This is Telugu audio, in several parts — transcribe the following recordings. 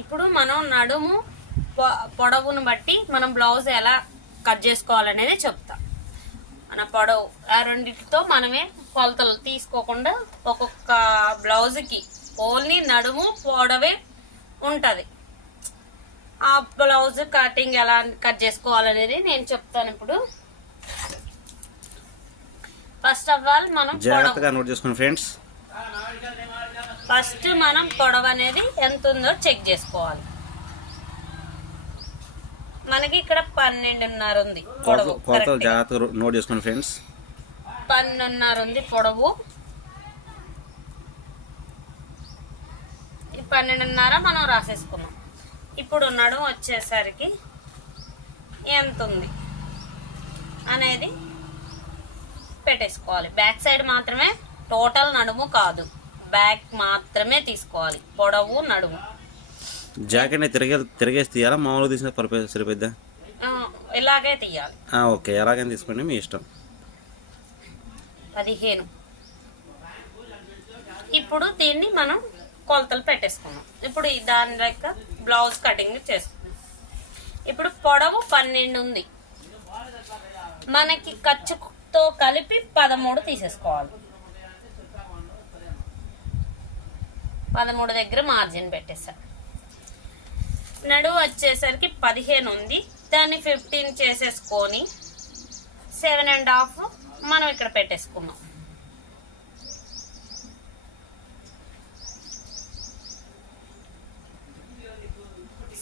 ఇప్పుడు మనం నడుము పొడవును బట్టి మనం బ్లౌజ్ ఎలా కట్ చేసుకోవాలనేది చెప్తాం. మన పొడవు ఆ రెండింటితో మనమే కొలతలు తీసుకోకుండా ఒక్కొక్క బ్లౌజ్కి ఓన్లీ నడుము పొడవే ఉంటుంది. ఆ బ్లౌజ్ కటింగ్ ఎలా కట్ చేసుకోవాలనేది నేను చెప్తాను ఇప్పుడు. ఫస్ట్ ఆఫ్ ఆల్ మనం జాగ్రత్తగా నోట్ చేసుకోండి ఫ్రెండ్స్ ఫస్ట్ మనం పొడవు అనేది ఎంత ఉందో చెక్ చేసుకోవాలి. మనకి ఇక్కడ పన్నెండున్నర ఉంది పొడవు. జాగ్రత్తగా నోట్ చేసుకోండి ఫ్రెండ్స్ పన్నెండున్నర ఉంది పొడవు. ఈ పన్నెండున్నర మనం రాసేసుకున్నాం. ఇప్పుడు నడుము వచ్చేసరికి ఎంత ఉంది అనేది పెట్టేసుకోవాలి. బ్యాక్ సైడ్ మాత్రమే టోటల్ నడుము కాదు. బ్యాక్ మాత్రమే తీసుకోవాలి. పొడవు నడుము. జాకెట్ని తిరిగే తిరిగేసి తీయాలా? మామూలుగా తీసిన పర్పే సరిపోద్దా ఇలాగే తీయాలి. ఆ, ఓకే. ఎలాగైనా తీసుకోండి మీ ఇష్టం. పదిహేను. ఇప్పుడు దీన్ని మనం కొలతలు పెట్టేసుకున్నాం ఇప్పుడు దాని లెక్క బ్లౌజ్ కటింగ్ చేసుకున్నాం ఇప్పుడు పొడవు పన్నెండు ఉంది. మనకి ఖర్చుతో కలిపి పదమూడు తీసేసుకోవాలి. పదమూడు దగ్గర మార్జిన్ పెట్టేశాను నడువు వచ్చేసరికి పదిహేను ఉంది. దాన్ని ఫిఫ్టీన్ చేసేసుకొని సెవెన్ అండ్ హాఫ్ మనం ఇక్కడ పెట్టేసుకున్నాం.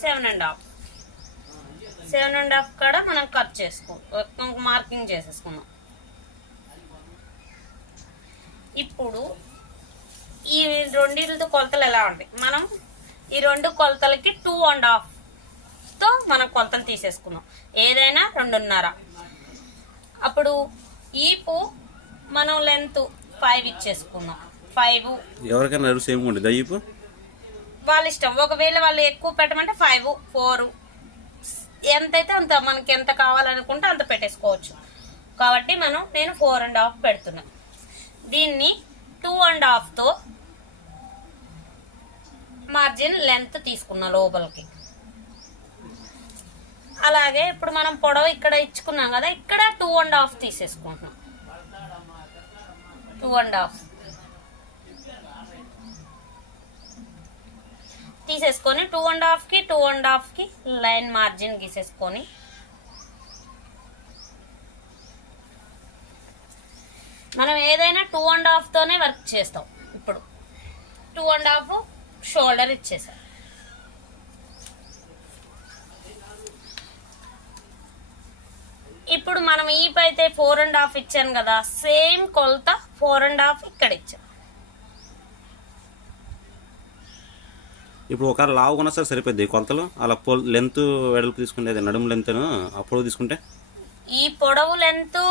Seven and half seven and half కూడా మనం కట్ చేసుకో మార్కింగ్ చేసేసుకున్నాం. ఇప్పుడు ఈ రెండింటితో కొలతలు ఎలా ఉంటాయి? మనం ఈ రెండు కొలతలకి టూ అండ్ హాఫ్తో మనం కొలతలు తీసేసుకున్నాం ఏదైనా రెండున్నర. అప్పుడు ఈపు మనం లెంత్ ఫైవ్ ఇచ్చేసుకున్నాం ఫైవ్ ఎవరికైనా సేమ్ వాళ్ళ ఇష్టం ఒకవేళ వాళ్ళు ఎక్కువ పెట్టమంటే ఫైవ్ ఫోర్ ఎంతైతే అంత మనకి ఎంత కావాలనుకుంటే అంత పెట్టేసుకోవచ్చు. కాబట్టి మనం నేను ఫోర్ అండ్ హాఫ్ పెడుతున్నా. దీన్ని టూ అండ్ హాఫ్తో మార్జిన్ లెంత్ తీసుకున్నా లోపలికి. అలాగే ఇప్పుడు మనం పొడవు ఇక్కడ ఇచ్చుకున్నాం కదా ఇక్కడ టూ అండ్ హాఫ్ తీసేసుకుంటున్నాం. టూ అండ్ హాఫ్ తీసేసుకొని టూ అండ్ హాఫ్కి టూ అండ్ హాఫ్కి లైన్ మార్జిన్ గీసేసుకొని. మనం ఏదైనా టూ అండ్ హాఫ్తోనే వర్క్ చేస్తాం. ఇప్పుడు టూ అండ్ హాఫ్ షోల్డర్ ఇచ్చేసాం. ఇప్పుడు మనం ఈ అయితే ఫోర్ అండ్ హాఫ్ ఇచ్చాను కదా సేమ్ కొలత ఫోర్ అండ్ హాఫ్ ఇక్కడ ఇచ్చాం. ఇప్పుడు ఒక లావు కొన్నా సరే సరిపోద్ది కొలతలు. అలా పొల్ లెంత్ వెడల్పు తీసుకునేది నడుము లెంత్ అప్పుడు తీసుకుంటే? ఈ పొడవు లెంత్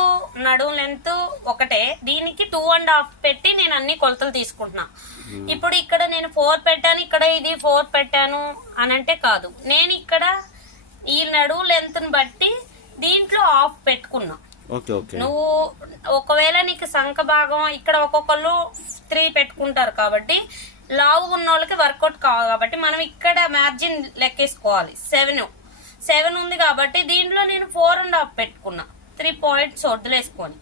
నడుము లెంత్ ఒకటే. దీనికి టూ అండ్ హాఫ్ పెట్టి నేను అన్ని కొలతలు తీసుకుంటున్నా. ఇప్పుడు ఇక్కడ నేను ఫోర్ పెట్టాను ఇక్కడ ఇది ఫోర్ పెట్టాను అని అంటే కాదు. నేను ఇక్కడ ఈ నడువు లెంత్ని బట్టి దీంట్లో హాఫ్ పెట్టుకున్నా. నువ్వు ఒకవేళ నీకు సంఖ భాగం ఇక్కడ ఒక్కొక్కళ్ళు త్రీ పెట్టుకుంటారు కాబట్టి లావు ఉన్న వాళ్ళకి వర్కౌట్ కావాలి కాబట్టి మనం ఇక్కడ మార్జిన్ లెక్కేసుకోవాలి. సెవెన్ సెవెన్ ఉంది కాబట్టి దీంట్లో నేను ఫోర్ అండ్ హాఫ్ పెట్టుకున్నా. త్రీ పాయింట్స్ వదిలేసుకొని.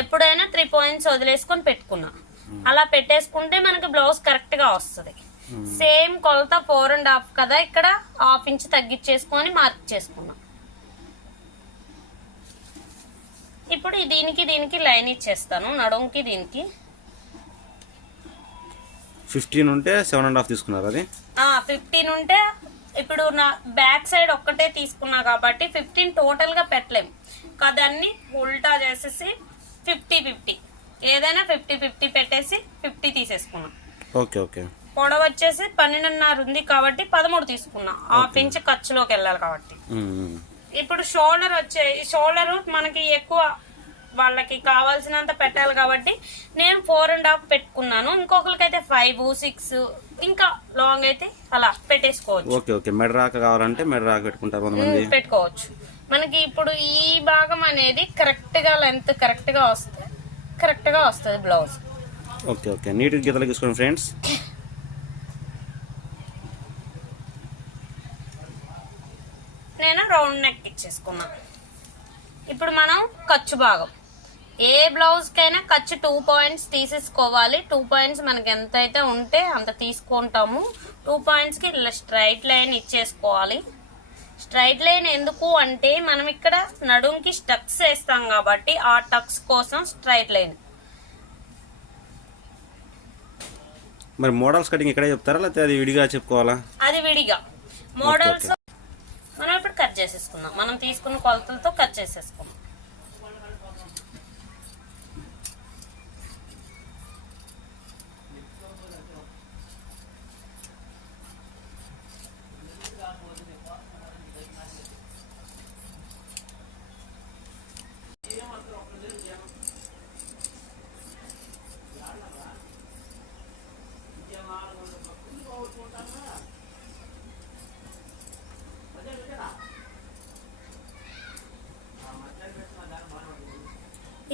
ఎప్పుడైనా త్రీ పాయింట్స్ వదిలేసుకొని పెట్టుకున్నా. అలా పెట్టేసుకుంటే మనకి బ్లౌజ్ కరెక్ట్గా వస్తుంది సేమ్ కొలత ఫోర్ అండ్ హాఫ్ కదా ఇక్కడ హాఫ్ ఇంచ్ తగ్గించేసుకొని మార్క్ చేసుకున్నా. ఇప్పుడు దీనికి దీనికి లైన్ ఇచ్చేస్తాను నడుంకి దీనికి. ఫిఫ్టీన్ ఉంటే సెవెన్ అండ్ హాఫ్ తీసుకున్నారు అది? ఫిఫ్టీన్ ఉంటే ఇప్పుడు నా బ్యాక్ సైడ్ ఒక్కటే తీసుకున్నా కాబట్టి ఫిఫ్టీన్ టోటల్గా పెట్టలేం. కదాన్ని ఉల్టా చేసేసి ఫిఫ్టీ ఫిఫ్టీ ఏదైనా ఫిఫ్టీ ఫిఫ్టీ పెట్టేసి ఫిఫ్టీ తీసేసుకున్నాం. Okay okay. పొడవు వచ్చేసి పన్నెండున్నర ఉంది కాబట్టి పదమూడు తీసుకున్నా. హాఫ్ ఇంచ్ ఖర్చులోకి వెళ్ళాలి కాబట్టి. ఇప్పుడు షోల్డర్ వచ్చే షోల్డర్ మనకి ఎక్కువ వాళ్ళకి కావాల్సినంత పెట్టాలి కాబట్టి నేను ఫోర్ అండ్ హాఫ్ పెట్టుకున్నాను. ఇంకొకరికైతే ఫైవ్ సిక్స్ ఇంకా లాంగ్ అయితే అలా పెట్టేసుకోవచ్చు. Okay okay. మెడ రాక కావాలంటే మెడ రాక పెట్టుకుంటారు కొంతమంది. పెట్టుకోవచ్చు. మనకి ఇప్పుడు ఈ భాగం అనేది కరెక్ట్గా లెంత్ కరెక్ట్గా వస్తే కరెక్ట్గా వస్తుంది బ్లౌజ్ ఓకే ఓకే. నీట్ గీతలు తీసుకోండి ఫ్రెండ్స్ నేను రౌండ్ నెక్ ఇచ్చేసుకున్నా. ఇప్పుడు మనం ఖర్చు భాగం. ఏ బ్లౌజ్ కైనా ఖర్చు టూ పాయింట్స్ తీసేసుకోవాలి. టూ పాయింట్స్ మనకి ఎంత అయితే ఉంటే అంత తీసుకుంటాము. టూ పాయింట్స్కి ఇలా స్ట్రైట్ లైన్ ఇచ్చేసుకోవాలి. స్ట్రైట్ లైన్ ఎందుకు అంటే మనం ఇక్కడ నడుంకి స్టక్స్ వేస్తాం కాబట్టి ఆ టక్స్ కోసం స్ట్రైట్ లైన్. మరి మోడల్స్ కటింగ్ ఇక్కడే చెప్తారా? లేకపోతే అది విడిగా చెప్పుకోవాలా? అది విడిగా. మోడల్స్ మనం ఇప్పుడు కట్ చేసేసుకుందాం. మనం తీసుకున్న కొలతలతో కట్ చేసేసుకుందాం.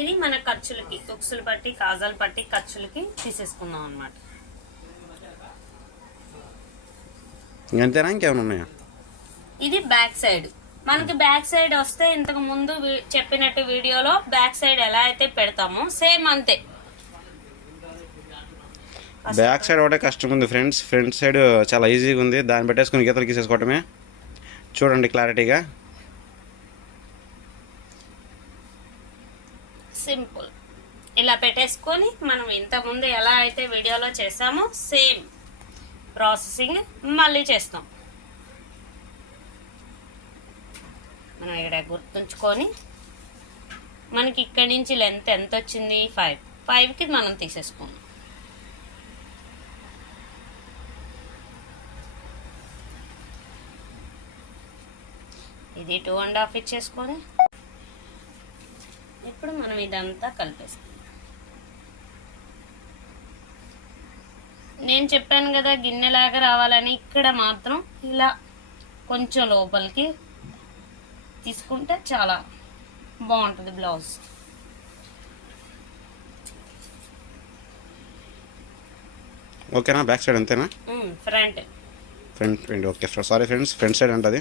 ఇది మన ఖర్చులకి తుక్సులు పట్టి కాజాలు పట్టి ఖర్చులకి తీసేసుకుందాం అన్నమాట. అంతేనా ఇంకేమైనా ఉన్నాయా? ఇది బ్యాక్ సైడ్. మనకి బ్యాక్ సైడ్ వస్తే ఇంతకు ముందు చెప్పినట్టు వీడియోలో బ్యాక్ సైడ్ ఎలా అయితే పెడతామో సేమ్ అంతే. బ్యాక్ సైడ్ ఒకటే కష్టం ఉంది ఫ్రెండ్స్. ఫ్రంట్ సైడ్ చాలా ఈజీగా ఉంది. దాన్ని పెట్టేసుకుని గీతలు గీసేసుకోవటమే. చూడండి క్లారిటీగా. సింపుల్. ఇలా పెట్టేసుకొని మనం ఇంతకుముందు ముందు ఎలా అయితే వీడియోలో చేసామో సేమ్ ప్రాసెసింగ్ మళ్ళీ చేస్తాం. మనం ఇక్కడ గుర్తుంచుకొని మనకి ఇక్కడి నుంచి లెంత్ ఎంత వచ్చింది? ఫైవ్. ఫైవ్కి మనం తీసేసుకుందాం. ఇది టూ అండ్ హాఫ్ ఇచ్చేసుకొని ఇప్పుడు మనం ఇదంతా కలిపేస్తాం నేను చెప్పాను కదా గిన్నెలాగా రావాలని ఇక్కడ మాత్రం ఇలా కొంచెం లోపలికి తీసుకుంటే చాలా బాగుంటుంది బ్లౌజ్. ఓకేనా? బ్యాక్ సైడ్ అంతేనా? Front. Front front okay. Sorry friends front side అంటది.